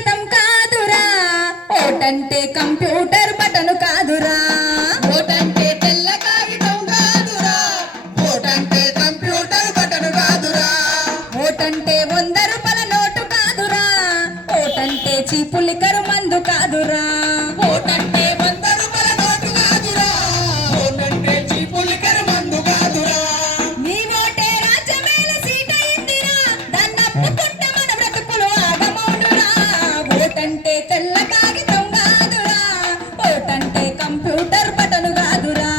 కాగితం కాదురా ఓటంటే computer button కాదురా ఓటంటే తెల్ల కాగితం కాదురా ఓటంటే కంప్యూటర్ బటన్ కాదురా ఓటంటే 100 రూపాయల నోటు కాదురా ఓటంటే చీపులికరు మందు కాదురా ఓటంటే 100 రూపాయల నోటు కాదురా ఓటంటే చీపులికర మందు కాదురా నీ ఓటే రాజ్యమేల సీట్ అయిందిరా దాన్నప్పుకుంటే మన బ్రతుకులు ఆగమౌనురా ఓటంటే తెల్ల కాగితం కాదురా ఓటంటే కంప్యూటర్ బటన్ కాదురా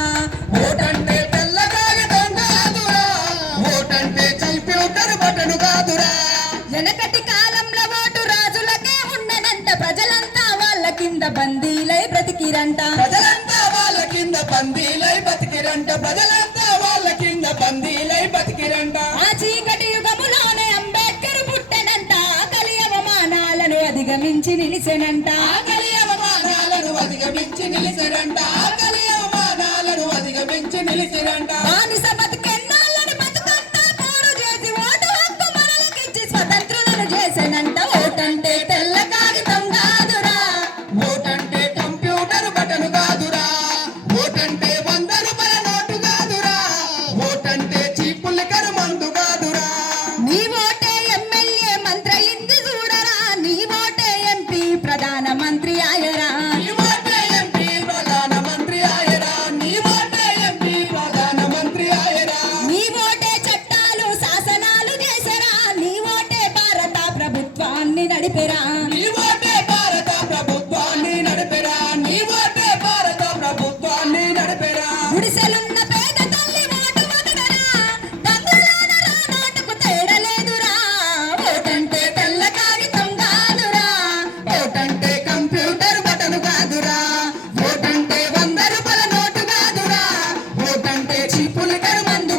ఓటంటే తెల్ల కాగితం కాదురా ఓటంటే కంప్యూటర్ బటన్ కాదురా వెనకటి కాలంలో ఓటు రాజులకే ఉండనంట ప్రజలంతా వాళ్ళ కింద బందీలై బ్రతికిరంట ప్రజలంతా వాళ్ళ కింద బందీలై బతికిరంట ప్రజలంతా వాళ్ళ కింద బందీలై బతికిరంట ఆ చీకటి యుగములోనే అంబేద్కర్ పుట్టెనంట ఆకలి అవమానాలను అధిగమించి నిలిచెనంట ఆకలి అవమానాలను అధిగమించి నిలిచిరంట ఆకలి అవమానాలను అధిగమించి నిలిచిరంట బానిస బతుకెన్నాళ్ళని బతుకంతా పోరు చేసి ఓటు హక్కు మనలకిచ్చి స్వతంత్రులను చేసెనంట ఓటంటే తెల్ల కాగితం కాదురా ఓటంటే కంప్యూటర్ బటన్ కాదురా ఓటంటే 100 రూపాయల నోటు కాదురా ఓటంటే చీపులికర మందు కాదురా నీ ఓటే ఎమ్మెల్యే మంత్రి అయింది చూడరా నీ ఓటే ఎంపీ ప్రధానమంత్రి ఆయరా నీ ఓటే ఎంపీ ప్రధానమంత్రి ఆయరా నీ ఓటే ఎంపీ ప్రధానమంత్రి ఆయరా నీ ఓటే చట్టాలు శాసనాలు చేసరా నీ ఓటే భారత ప్రభుత్వాన్ని నడిపెరా నీ ఓటే భారత ప్రభుత్వాన్ని నడిపెరా నీ ఓటే భారత ప్రభుత్వాన్ని నడిపెరా గుడిసెలున్న పేద తల్లి ఓటు మొదలరా దంగులాన రా నాటుకు తేడలేదురా ఓటంటే తెల్ల కాగితం కాదురా ఓటంటే కంప్యూటర్ బటన్ కాదురా ఓటంటే 100 రూపాయల నోటు కాదురా ఓటంటే చీపులికర మందు